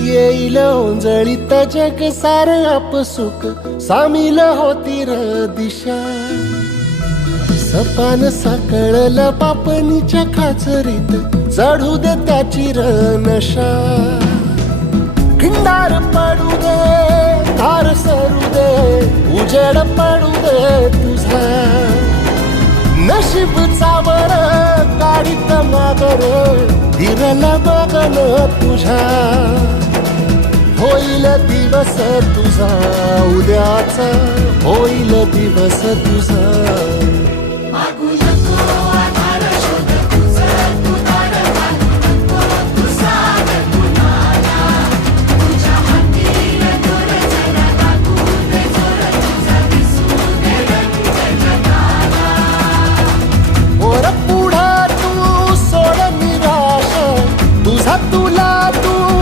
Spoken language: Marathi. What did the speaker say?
येईल ओंजळी जग सार आपसुक सामील होती र दिशा सपान सकळल पापनीच्या खाचरीत चढू दे त्याची र नशा खिंडार पडू दे धार सरू दे उजेड पडू दे तुझा नशीब चावर काढीत मागर हिरला बघन तुझा दिवस तुझा उद्याचा होईल दिवस तुझा पुढा तू सोड तुझा तुला तू